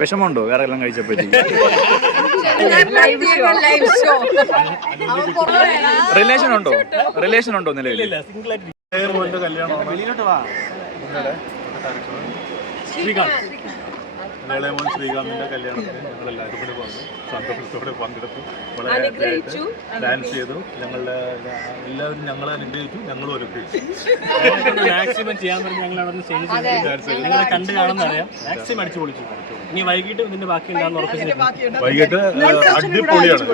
വിഷമമുണ്ടോ? വേറെ എല്ലാം കഴിച്ചപ്പോഴത്തേക്ക്? ലൈവ് ഷോ റിലേഷൻ ഉണ്ടോ റിലേഷൻ ഉണ്ടോ നിലവിൽ സിംഗിൾ ആയിട്ട് മോന്റെ മോൻ ശ്രീകാന്തിന്റെ കല്യാണത്തിന് ഞങ്ങൾ എല്ലാവരും കൂടെ വന്നു സന്തോഷത്തോടെ പങ്കെടുത്തു വളരെ. ഡാൻസ് ചെയ്തു ഞങ്ങളുടെ എല്ലാവരും ഞങ്ങളെ അനുഗ്രഹിച്ചു ഞങ്ങളും അനുഗ്രഹിച്ചു മാക്സിമം ചെയ്യാൻ പറ്റും ഞങ്ങൾ അവിടെ സ്റ്റേജ് നിങ്ങളെ കണ്ടു കാണുന്ന അറിയാം മാക്സിമം അടിച്ചു പൊളിച്ചു ഇനി വൈകിട്ട് ഇതിന്റെ ബാക്കി ഉണ്ടാകുന്ന വൈകിട്ട് അടിപൊളിയാണ്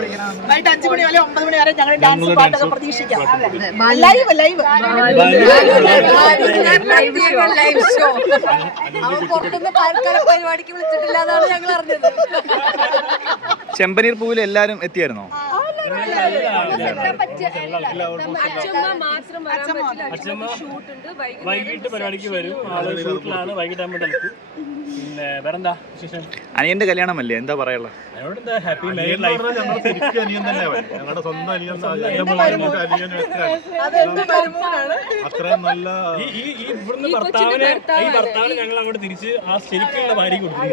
വൈകിട്ട് അഞ്ചു മണി വരെ ഒമ്പത് മണി വരെ ഞങ്ങൾ ഡാൻസ് പാട്ടൊക്കെ പ്രതീക്ഷിക്കാം ലൈവ് ലൈവ് ലൈവ് ഷോ അവൻ പുറത്തുനിന്ന് പരിപാടിക്ക് വിളിച്ചിട്ടില്ല എന്നാണ് ഞങ്ങൾ അറിഞ്ഞത്. ചെമ്പനീർ പൂവിൽ എല്ലാരും എത്തിയായിരുന്നോ. അച്ഛമ്മ വൈകിട്ട് പരിപാടിക്ക് വരും. ആൾ ഷൂട്ടിലാണ്. തലക്ക് പിന്നെ വേറെന്താ വിശേഷം? അനിയന്റെ കല്യാണമല്ലേ? എന്താ പറയാനുള്ള അതിനോട് എന്താ ഹാപ്പി ലൈഫ് ഞങ്ങളുടെ അനിയൻ സ്വന്തം അത്രയും നല്ല ഈ ഈ ഈ ഇവിടുന്ന് ഭർത്താവിനെ ഈ ഭർത്താവിന് ഞങ്ങൾ അങ്ങോട്ട് തിരിച്ച് ആ ശരിക്കുള്ള ഭാര്യ കൊടുക്കും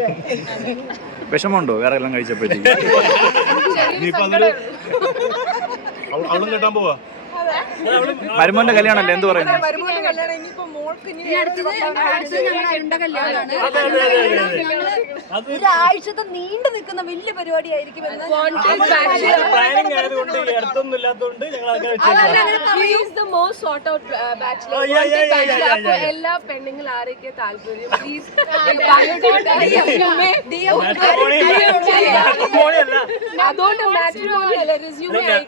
വിഷമമുണ്ടോ? വേറെ എല്ലാം കഴിച്ചപ്പോഴത്തേക്ക്? ഇനിയിപ്പോ അതൊരു അവൾ- അവളും കെട്ടാൻ പോവാ മരുമോന്റെ കല്യാണമല്ലേ എന്ത് പറയുന്നു മരുമോന്റെ കല്യാണം ഇനിയിപ്പോ മോൾക്ക് ഇനി ഇനി അടുത്തത് അടുത്തത് അരുണ്ട കല്യാണമാണ് അത് ഒരാഴ്ചത്തെ നീണ്ടു നിൽക്കുന്ന വലിയ Oh, yeah, yeah. എല്ലാ പെണ്ണുങ്ങൾ ആരൊക്കെ താല്പര്യം പ്ലീസ്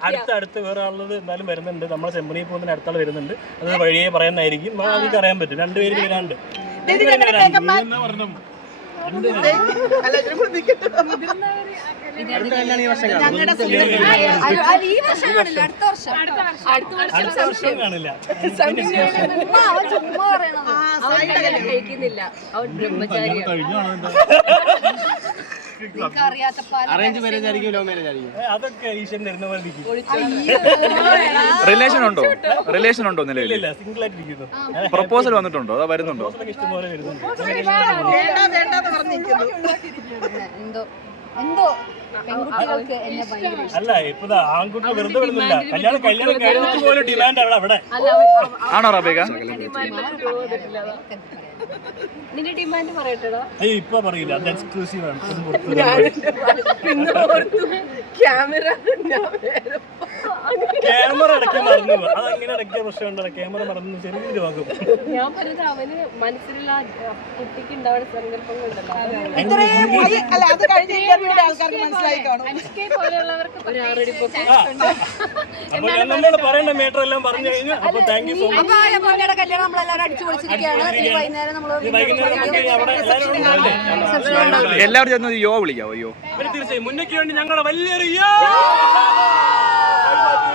അടുത്ത അടുത്ത് വേറെ ആളുള്ളത് എന്തായാലും വരുന്നുണ്ട്. നമ്മളെ ചെമ്പനി പോകുന്ന അടുത്ത ആൾ വരുന്നുണ്ട്. അത് വഴിയെ പറയുന്നതായിരിക്കും. നമുക്ക് അറിയാൻ പറ്റും. രണ്ടുപേര് വരാണ്ട്. കഴിക്കുന്നില്ല അറിയാത്ത പല ഏ, അതൊക്കെ ഈശ്വരൻ തരുന്ന പോലെ ഇരിക്കും. റിലേഷൻ ഉണ്ടോ? റിലേഷൻ ഉണ്ടോ നിലവിൽ? ഇല്ല സിംഗിൾ പ്രപ്പോസൽ വന്നിട്ടുണ്ടോ? അതോ വരുന്നുണ്ടോ? അതൊക്കെ ഇഷ്ടംപോലെ വരുന്നുണ്ട്. എന്തോ എന്തോ പെൺകുട്ടികൾക്ക് എന്നെ ഭയങ്കര ഇഷ്ടം. അല്ല ഇപ്പൊ ദാ ആൺകുട്ടികൾ വെറുതെ വിടുന്നില്ല. കല്യാണം കല്യാണം കഴിഞ്ഞിട്ട് പോലും ഡിമാൻഡ് ആണ് അവിടെ. ആണോ റബേക? നിന്റെ ഡിമാൻഡ് പറയട്ടോ അയ്യോ ഇപ്പൊ പറയില്ല. അത് എക്സ്ക്ലൂസീവ് ആണ്. ക്യാമറ പുറത്ത് വരാൻ ക്യാമറ ഇടയ്ക്ക് മറന്നു. അത് അങ്ങനെ ഇടയ്ക്ക് പ്രശ്നം ക്യാമറ മറന്നു. ചെറിയൊരു രോഗം. ഞാൻ പറഞ്ഞത് അവന് മനസ്സിലുള്ള കുട്ടിക്ക് ഉണ്ടാവുന്ന സങ്കല്പങ്ങൾ നമ്മളോട് പറയേണ്ട മീറ്റർ എല്ലാം പറഞ്ഞു കഴിഞ്ഞു. അപ്പൊ താങ്ക് യു സോ മച്ച് അപ്പൊ ആ പൊന്നയുടെ കല്യാണം നമ്മളെല്ലാവരും അടിച്ചു പൊളിച്ചിരിക്കുകയാണ്. ഈ വൈകുന്നേരം നമ്മൾ എല്ലാവരും യോ വിളിക്കാവോ യോ. തീർച്ചയായും മുന്നേക്ക് വേണ്ടി ഞങ്ങളുടെ വലിയൊരു യോ Thank you.